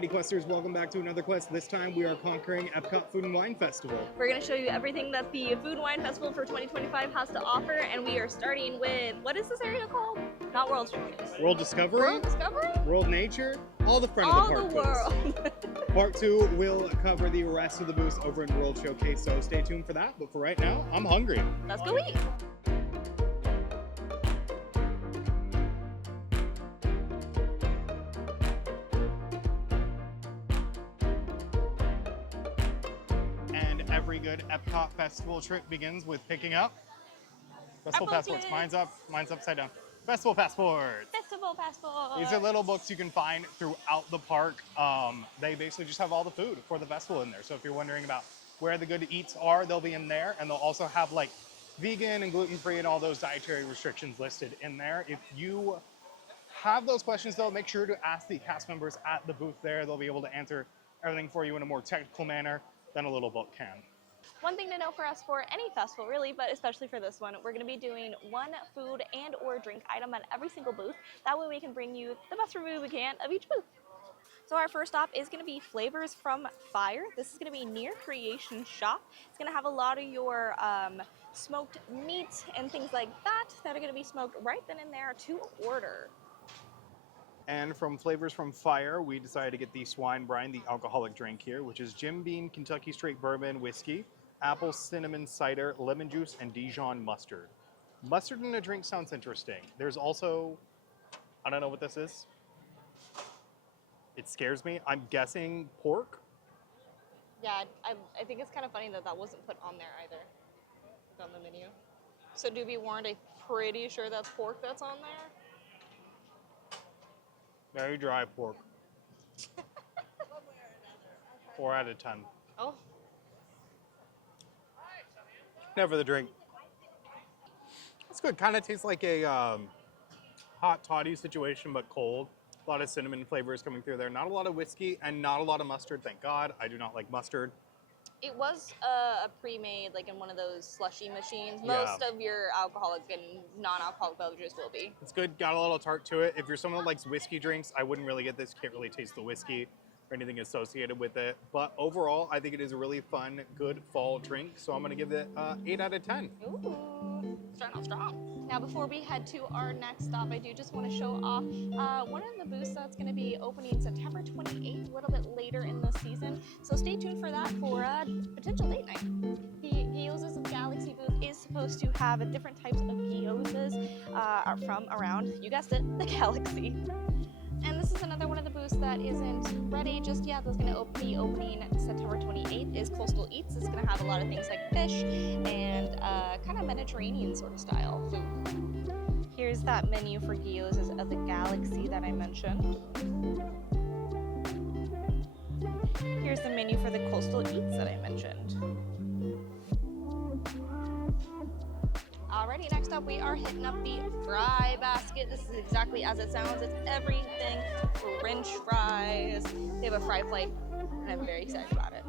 Alrighty, Questers, welcome back to another quest. This time we are conquering Epcot Food and Wine Festival. We're going to show you everything that the Food and Wine Festival for 2025 has to offer, and we are starting with, what is this area called? Not World Showcase. World Discovery? World Discovery? World Nature? All the front All of the park the world. booths. Part 2 will cover the rest of the booths over in World Showcase, so stay tuned for that. But for right now, I'm hungry. Let's go eat. Every good Epcot festival trip begins with picking up festival passports. Mine's upside down. Festival passports. Festival passports. These are little books you can find throughout the park. They basically just have all the food for the festival in there. So if you're wondering about where the good eats are, they'll be in there, and they'll also have like vegan and gluten-free and all those dietary restrictions listed in there. If you have those questions, though, make sure to ask the cast members at the booth there. They'll be able to answer everything for you in a more technical manner than a little book can. One thing to know for us for any festival, really, but especially for this one, we're going to be doing one food and or drink item at every single booth. That way we can bring you the best review we can of each booth. So our first stop is going to be Flavors from Fire. This is going to be near Creation Shop. It's going to have a lot of your smoked meat and things like that are going to be smoked right then and there to order. And from Flavors from Fire, we decided to get the Swine Brine, the alcoholic drink here, which is Jim Beam Kentucky Straight Bourbon Whiskey, apple cinnamon cider, lemon juice, and Dijon mustard. Mustard in a drink sounds interesting. There's also, I don't know what this is. It scares me. I'm guessing pork. Yeah, I think it's kind of funny that that wasn't put on there either, on the menu. So do be warned, I'm pretty sure that's pork that's on there. Very dry pork. 4 out of 10. Oh. Never the drink. It's good. Kind of tastes like a hot toddy situation, but cold. A lot of cinnamon flavors coming through there. Not a lot of whiskey and not a lot of mustard. Thank God. I do not like mustard. It was a pre-made, like in one of those slushy machines. Most of your alcoholic and non-alcoholic beverages will be. It's good. Got a little tart to it. If you're someone that likes whiskey drinks, I wouldn't really get this. Can't really taste the whiskey or anything associated with it. But overall, I think it is a really fun, good fall drink. So I'm going to give it 8 out of 10. Ooh, starting off strong. Now, before we head to our next stop, I do just want to show off one of the booths that's going to be opening September 28th, a little bit later in the season. So stay tuned for that for a potential date night. The Gyozas of Galaxy booth is supposed to have different types of gyozas from around, you guessed it, the galaxy. And this is another one of the booths that isn't ready just yet. That's going to be opening September 28th is Coastal Eats. It's going to have a lot of things like fish and kind of Mediterranean sort of style food. Here's that menu for Gyozas of the Galaxy that I mentioned. Here's the menu for the Coastal Eats that I mentioned. Alrighty, next up we are hitting up the fry basket. This is exactly as it sounds. It's everything French fries. They have a fry plate, and I'm very excited about it.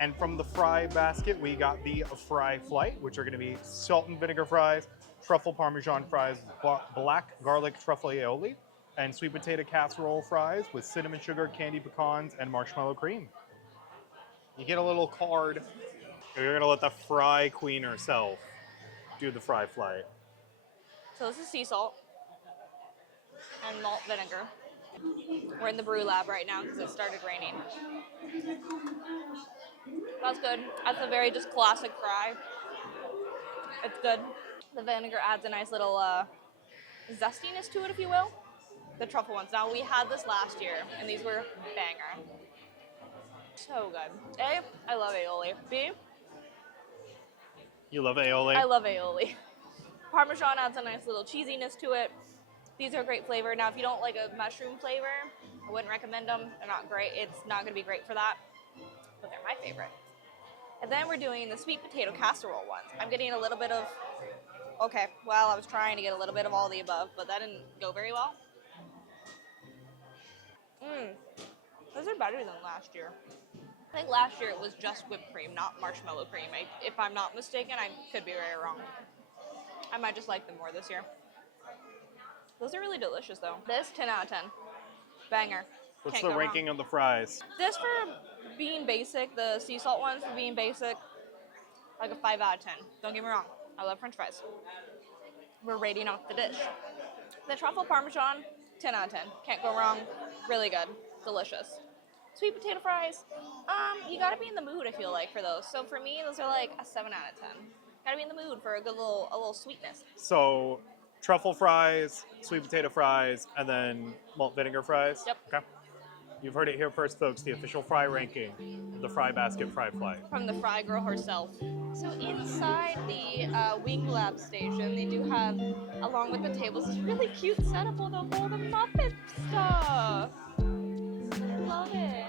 And from the fry basket, we got the fry flight, which are going to be salt and vinegar fries, truffle parmesan fries, black garlic truffle aioli, and sweet potato casserole fries with cinnamon sugar, candy pecans, and marshmallow cream. You get a little card. You're going to let the fry queen herself do the fry flight. So this is sea salt and malt vinegar. We're in the brew lab right now because it started raining. That's good. That's a very just classic fry. It's good. The vinegar adds a nice little zestiness to it, if you will. The truffle ones. Now, we had this last year, and these were banger. So good. A, I love aioli. B, you love aioli? I love aioli. Parmesan adds a nice little cheesiness to it. These are a great flavor. Now, if you don't like a mushroom flavor, I wouldn't recommend them. They're not great. It's not going to be great for that, but they're my favorite. And then we're doing the sweet potato casserole ones. I'm getting a little bit of, okay, well, I was trying to get a little bit of all the above, but that didn't go very well. Those are better than last year. I think last year it was just whipped cream, not marshmallow cream. If I'm not mistaken, I could be very wrong. I might just like them more this year. Those are really delicious though. This 10 out of 10. Banger. What's Can't the go ranking wrong. of the fries? This for being basic, the sea salt ones for being basic, like a 5 out of 10. Don't get me wrong. I love French fries. We're rating off the dish. The truffle parmesan, 10 out of 10. Can't go wrong. Really good. Delicious. Sweet potato fries, you gotta be in the mood, I feel like, for those. So for me, those are like a 7 out of 10. Gotta be in the mood for a good little sweetness. So, truffle fries, sweet potato fries, and then malt vinegar fries? Yep. Okay. You've heard it here first, folks. The official fry ranking of the Fry Basket Fry Flight. From the fry girl herself. So inside the Wing Lab station, they do have, along with the tables, this really cute setup with all the Muppet stuff. I love it.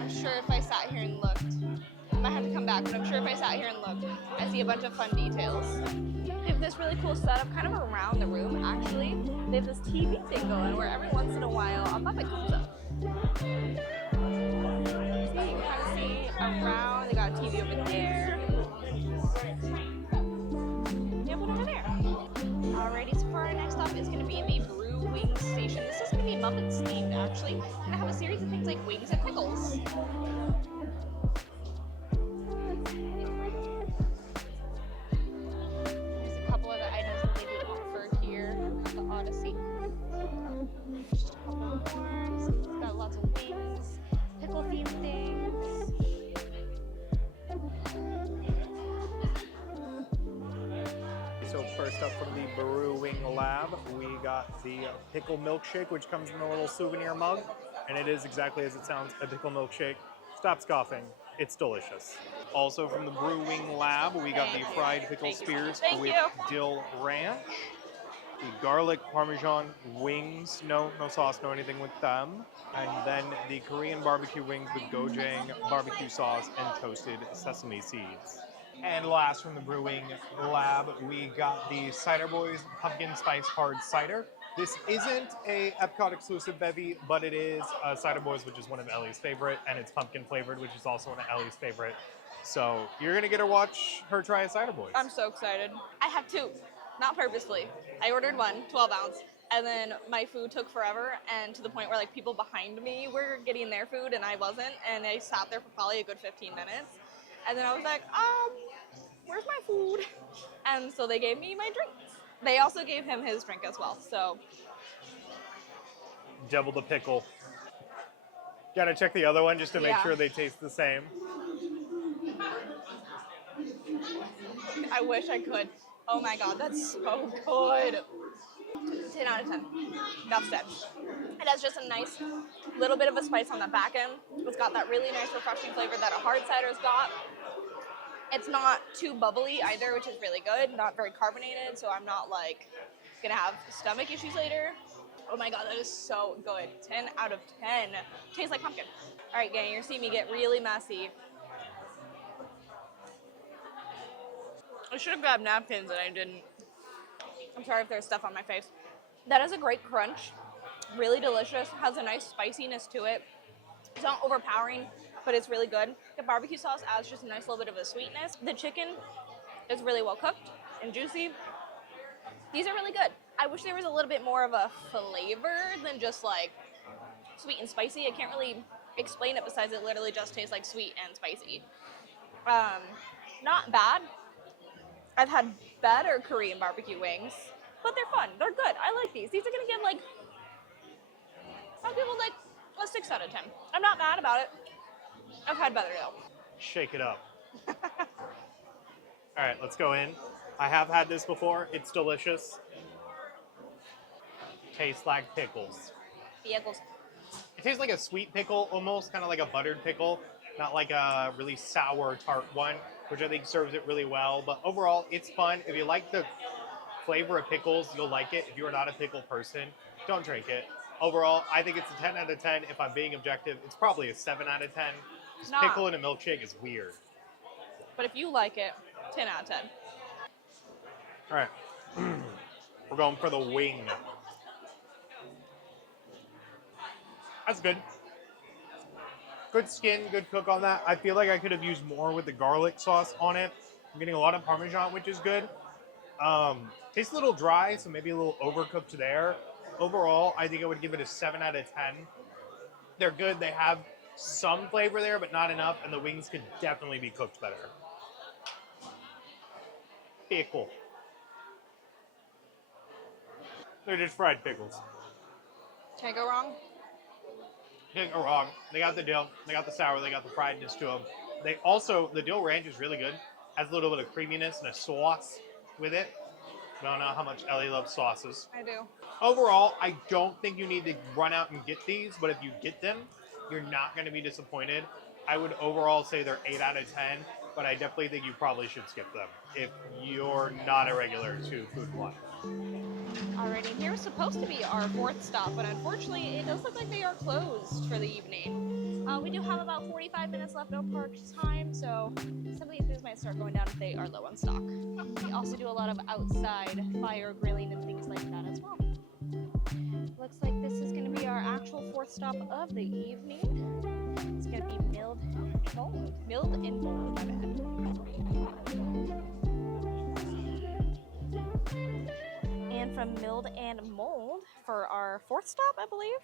I'm sure if I sat here and looked, I might have to come back, but I'm sure if I sat here and looked, I see a bunch of fun details. They have this really cool setup kind of around the room, actually. They have this TV thing going where every once in a while a Muppet comes up. So you can kind of see around, they got a TV over there. Yeah, one over there. Alrighty, so for our next stop is going to be the Brewing Station. This is going to be Muppets themed, actually. And I have a series of things like wings and pickles. There's a couple other items that they do offer here at the Odyssey. Just a couple more. So it's got lots of wings, pickle themed things. So first up from the Brewing Lab, we got the pickle milkshake, which comes in a little souvenir mug, and it is exactly as it sounds, a pickle milkshake. Stop scoffing, it's delicious. Also from the Brewing Lab, we got the fried pickle spears with dill ranch, the garlic parmesan wings, no sauce, no anything with them, and then the Korean barbecue wings with gochujang, barbecue sauce, and toasted sesame seeds. And last from the Brewing Lab, we got the Cider Boys Pumpkin Spice Hard Cider. This isn't a EPCOT exclusive bevy, but it is Cider Boys, which is one of Ellie's favorite, and it's pumpkin flavored, which is also one of Ellie's favorite. So you're gonna get to watch her try a Cider Boys. I'm so excited. I have two, not purposefully. I ordered one, 12 ounce, and then my food took forever, and to the point where like people behind me were getting their food and I wasn't, and I sat there for probably a good 15 minutes. And then I was like, where's my food? And so they gave me my drinks. They also gave him his drink as well, so. Double the pickle. Gotta check the other one just to make Yeah. sure they taste the same. I wish I could. Oh my god, that's so good. 10 out of 10. Enough said. It has just a nice little bit of a spice on the back end. It's got that really nice refreshing flavor that a hard cider's got. It's not too bubbly either, which is really good. Not very carbonated, so I'm not like gonna have stomach issues later. Oh my god, that is so good. 10 out of 10. Tastes like pumpkin. All right, gang, you're seeing me get really messy. I should have grabbed napkins and I didn't. I'm sorry if there's stuff on my face. That is a great crunch. Really delicious. Has a nice spiciness to it. It's not overpowering, but it's really good. The barbecue sauce adds just a nice little bit of a sweetness. The chicken is really well cooked and juicy. These are really good. I wish there was a little bit more of a flavor than just like sweet and spicy. I can't really explain it besides it literally just tastes like sweet and spicy. Not bad. I've had better Korean barbecue wings, but they're fun. They're good. I like these. These are gonna get like, some people like a 6 out of 10. I'm not mad about it. I've had better though. Shake it up. All right, let's go in. I have had this before. It's delicious. Tastes like pickles. Pickles. It tastes like a sweet pickle, almost kind of like a buttered pickle, not like a really sour tart one, which I think serves it really well. But overall, it's fun. If you like the flavor of pickles, you'll like it. If you're not a pickle person, don't drink it. Overall, I think it's a 10 out of 10. If I'm being objective, it's probably a 7 out of 10. This Nah. pickle in a milkshake is weird. But if you like it, 10 out of 10. All right, we're going for the wing. That's good. Good skin, good cook on that. I feel like I could have used more with the garlic sauce on it. I'm getting a lot of Parmesan, which is good. Tastes a little dry, so maybe a little overcooked there. Overall, I think I would give it a 7 out of 10. They're good. They have some flavor there, but not enough, and the wings could definitely be cooked better. Pickle. They're just fried pickles. Can't go wrong. Can't go wrong. They got the dill, they got the sour, they got the friedness to them. They also, the dill ranch is really good. Has a little bit of creaminess and a sauce with it. I don't know how much Ellie loves sauces. I do. Overall, I don't think you need to run out and get these, but if you get them, you're not going to be disappointed. I would overall say they're 8 out of 10, but I definitely think you probably should skip them if you're not a regular to Food One. Alrighty, here's supposed to be our 4th stop, but unfortunately it does look like they are closed for the evening. We do have about 45 minutes left of park time, so some of these booths might start going down if they are low on stock. We also do a lot of outside fire grilling and things like that as well. Looks like this is going to be our actual 4th stop of the evening. It's going to be milled and mold, my bad. And from Milled and Mold for our 4th stop, I believe,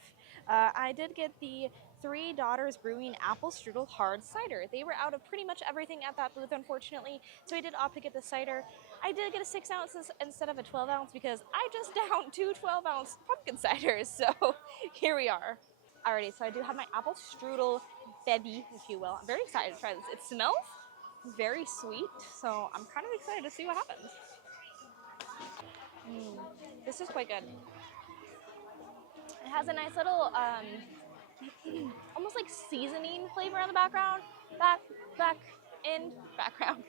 I did get the Three Daughters Brewing Apple Strudel Hard Cider. They were out of pretty much everything at that booth, unfortunately, so I did opt to get the cider. I did get a 6 ounces instead of a 12 ounce because I just downed 2 12-ounce pumpkin ciders, so here we are. Alrighty, so I do have my apple strudel bevy, if you will. I'm very excited to try this. It smells very sweet, so I'm kind of excited to see what happens. This is quite good. It has a nice little, almost like seasoning flavor on the background. Background.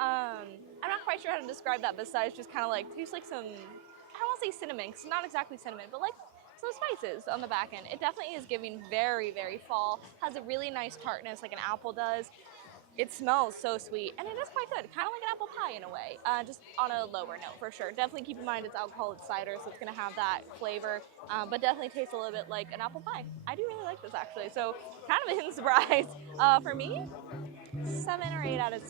I'm not quite sure how to describe that besides just kind of like, tastes like some, I don't want to say cinnamon, because it's not exactly cinnamon, but like some spices on the back end. It definitely is giving very, very fall. Has a really nice tartness like an apple does. It smells so sweet, and it is quite good, kind of like an apple pie in a way, just on a lower note for sure. Definitely keep in mind it's alcoholic cider, so it's going to have that flavor, but definitely tastes a little bit like an apple pie. I do really like this actually, so kind of a hidden surprise. For me, 7.5 out of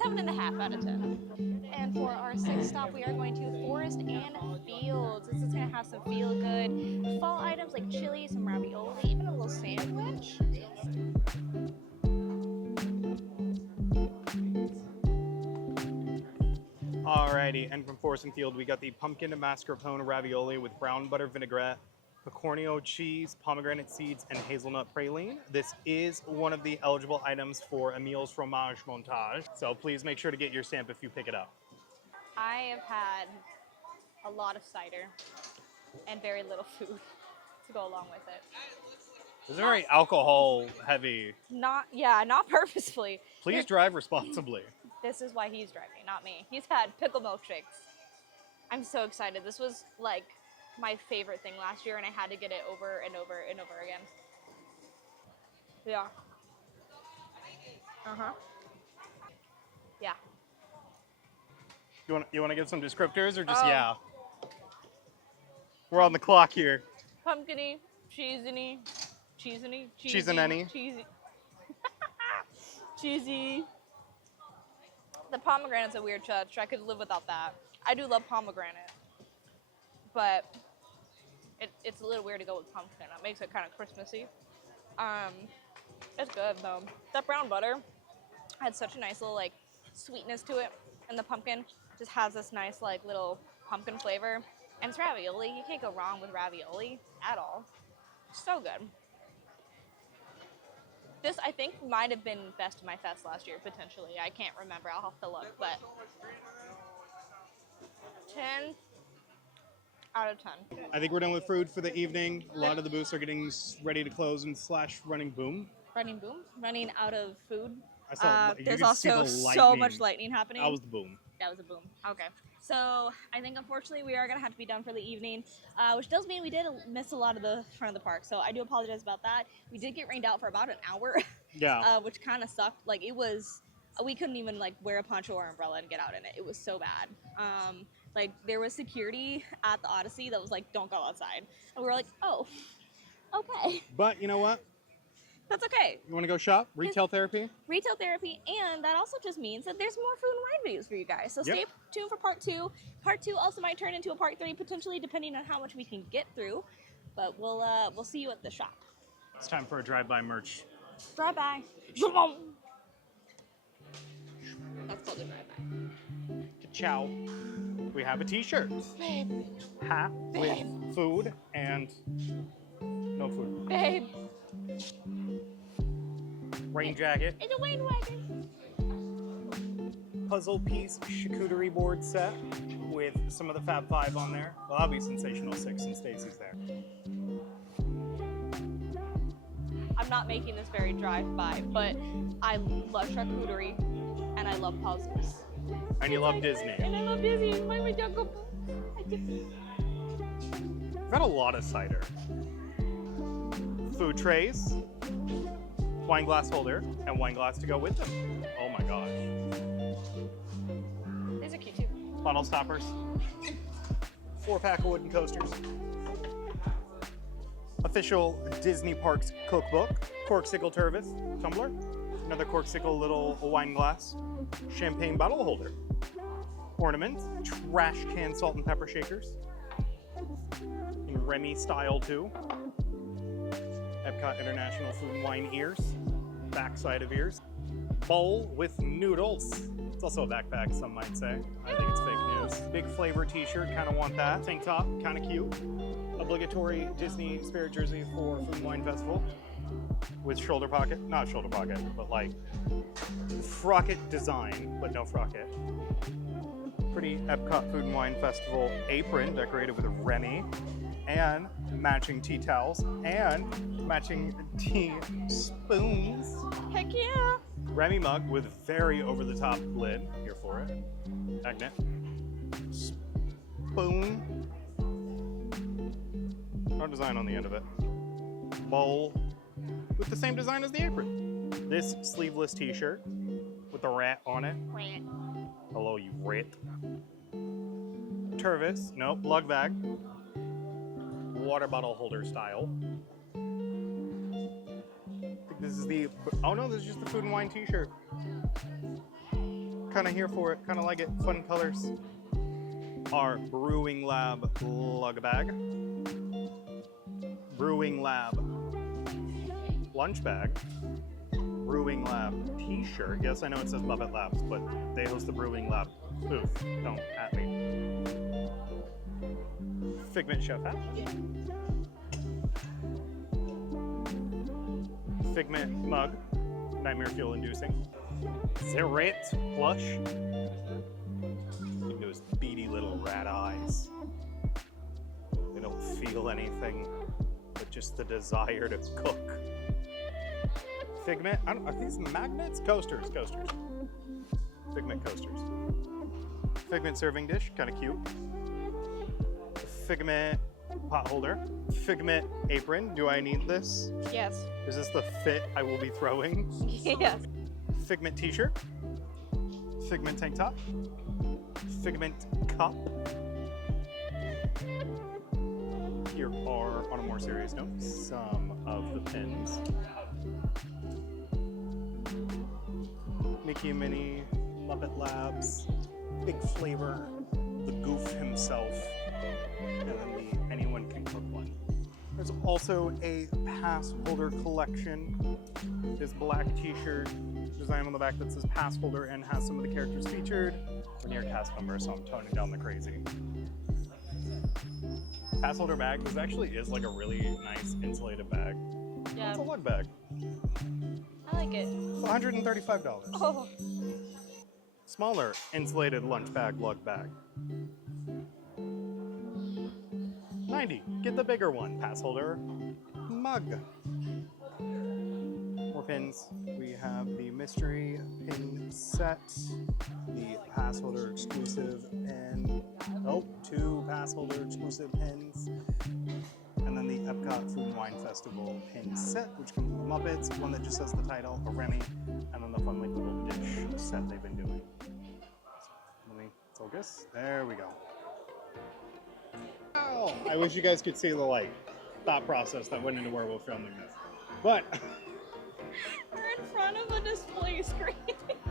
10. And for our 6th stop, we are going to Forest and Fields. This is going to have some feel-good fall items like chili, some ravioli, even a little sandwich. Alrighty, and from Forest and Field, we got the pumpkin and mascarpone ravioli with brown butter vinaigrette, pecorino cheese, pomegranate seeds, and hazelnut praline. This is one of the eligible items for Emile's Fromage Montage, so please make sure to get your stamp if you pick it up. I have had a lot of cider and very little food to go along with it. It's very alcohol heavy. Not purposefully. Please drive responsibly. This is why he's driving, not me. He's had pickle milkshakes. I'm so excited. This was like my favorite thing last year, and I had to get it over and over and over again. Yeah. Yeah. You want to give some descriptors or just yeah? We're on the clock here. Pumpkin-y, cheesy. Cheese-and-any. Cheesy. The pomegranate's a weird touch. I could live without that. I do love pomegranate, but it's a little weird to go with pumpkin. It makes it kind of Christmassy. It's good though. That brown butter had such a nice little like sweetness to it, and the pumpkin just has this nice like little pumpkin flavor. And it's ravioli. You can't go wrong with ravioli at all. So good. This, I think, might have been best of my fest last year, potentially. I can't remember. I'll have to look, but 10 out of 10. I think we're done with food for the evening. A lot of the booths are getting ready to close and / running boom. Running boom? Running out of food. I saw, there's also so much lightning happening. That was the boom. That was a boom. Okay. So I think unfortunately we are going to have to be done for the evening, which does mean we did miss a lot of the front of the park. So I do apologize about that. We did get rained out for about an hour. Yeah. Which kind of sucked. Like it was, we couldn't even like wear a poncho or umbrella and get out in it. It was so bad. Like there was security at the Odyssey that was like, don't go outside. And we were like, oh, okay. But you know what? That's okay. You want to go shop? Retail therapy? Retail therapy, and that also just means that there's more food and wine videos for you guys. So stay tuned for part 2. Part 2 also might turn into a part 3, potentially, depending on how much we can get through. But we'll see you at the shop. It's time for a drive-by merch. Drive-by. That's called a drive-by. Ciao. We have a t-shirt. Babe. Hat with food and no food. Babe. Rain jacket. It's a Wayne wagon. Puzzle piece charcuterie board set with some of the Fab Five on there. Well, that'll be Sensational 6 and Stacy's there. I'm not making this very drive-by, but I love charcuterie and I love puzzles. And you love Disney. And I love Disney. My jungle. We've got a lot of cider. Food trays, wine glass holder, and wine glass to go with them. Oh my gosh. These are cute too. Bottle stoppers. 4-pack of wooden coasters. Official Disney Parks cookbook. Corksicle Tervis tumbler. Another Corksicle little wine glass. Champagne bottle holder. Ornament. Trash can salt and pepper shakers. In Remy style too. EPCOT International Food and Wine ears. Backside of ears. Bowl with noodles. It's also a backpack, some might say. I think it's fake news. Big flavor t-shirt, kind of want that. Tank top, kind of cute. Obligatory Disney Spirit jersey for Food and Wine Festival. With shoulder pocket, not shoulder pocket, but like frocket design, but no frocket. Pretty Epcot Food and Wine Festival apron decorated with a Remy and matching tea towels and matching tea spoons. Heck yeah! Remy mug with very over-the-top lid. Here for it. Magnet. Spoon. No design on the end of it. Bowl with the same design as the apron. This sleeveless t-shirt with the rat on it. Rat. Hello, you rat. Tervis. Nope. Lug bag. Water bottle holder style. I think this is the... Oh no, this is just the Food and Wine t-shirt. Kind of here for it. Kind of like it. Fun colors. Our Brewing Lab lug bag. Brewing Lab lunch bag. Brewing Lab t-shirt. Yes, I know it says Muppet Labs, but they host the Brewing Lab booth. Don't at me. Figment chef hat. Figment mug. Nightmare fuel inducing. Zerate plush. Look at those beady little rat eyes. They don't feel anything but just the desire to cook. Figment, are these magnets? Coasters. Figment coasters. Figment serving dish, kind of cute. Figment pot holder. Figment apron, do I need this? Yes. Is this the fit I will be throwing? Yes. Figment t-shirt. Figment tank top. Figment cup. Here are, on a more serious note, some of the pins. Mickey and Minnie, Muppet Labs, Big Flavor, the Goof himself, and then the Anyone Can Cook one. There's also a pass holder collection. This black t-shirt design on the back that says pass holder and has some of the characters featured. We're near cast number, so I'm toning down the crazy. Pass holder bag. This actually is like a really nice insulated bag. Yeah. It's a lug bag. I like it. It's $135. Oh. Smaller insulated lunch bag, lug bag. $90. Get the bigger one. Pass holder mug. More pins. We have the mystery pin set, the pass holder exclusive pin. Oh, 2 pass holder exclusive pins. And then the Epcot Food and Wine Festival pin set, which comes with the Muppets, one that just says the title, a Remy, and then the fun like little dish set they've been doing. Let me focus. There we go. Wow. I wish you guys could see the thought process that went into where we're filming this. But display screen.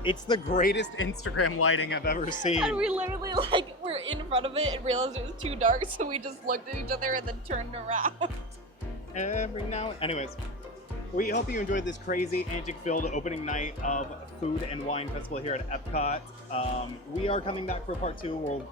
It's the greatest Instagram lighting I've ever seen. And we literally like were in front of it and realized it was too dark, so we just looked at each other and then turned around. Every now and anyways, we hope you enjoyed this crazy antic-filled opening night of Food and Wine Festival here at EPCOT. We are coming back for part 2. We'll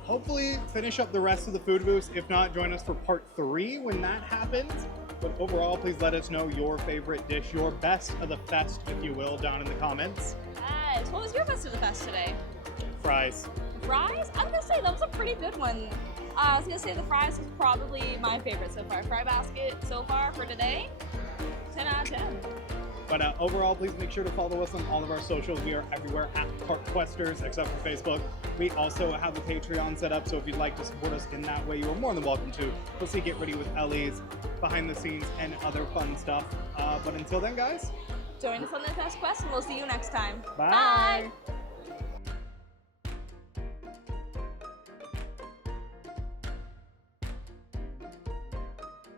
hopefully finish up the rest of the food booths. If not, join us for part 3 when that happens. But overall, please let us know your favorite dish, your best of the fest, if you will, down in the comments. Nice. What was your best of the fest today? Fries. Fries? I was gonna say that was a pretty good one. I was gonna say the fries was probably my favorite so far. Fry basket so far for today, 10 out of 10. But overall, please make sure to follow us on all of our socials. We are everywhere at Cartquesters, except for Facebook. We also have a Patreon set up, so if you'd like to support us in that way, you are more than welcome to. We'll see Get Ready with Ellie's, behind the scenes, and other fun stuff. But until then, guys, Join us on the Fest Quest, and we'll see you next time. bye. Bye.